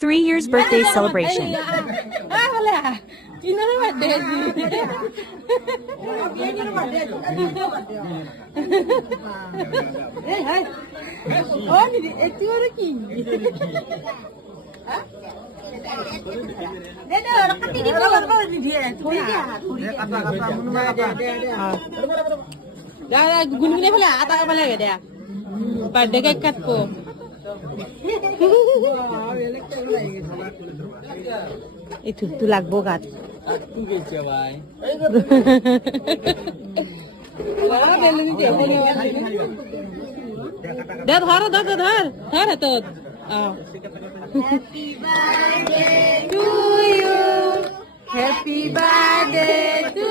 3 years birthday celebration. গুনগুনে ফেলে আটা কাপালে দেয়া বার্থডে কেক কাটবো itu tu লাগবো গাত ধর ধর ধর ধর ধর তো Happy birthday to you. Happy birthday to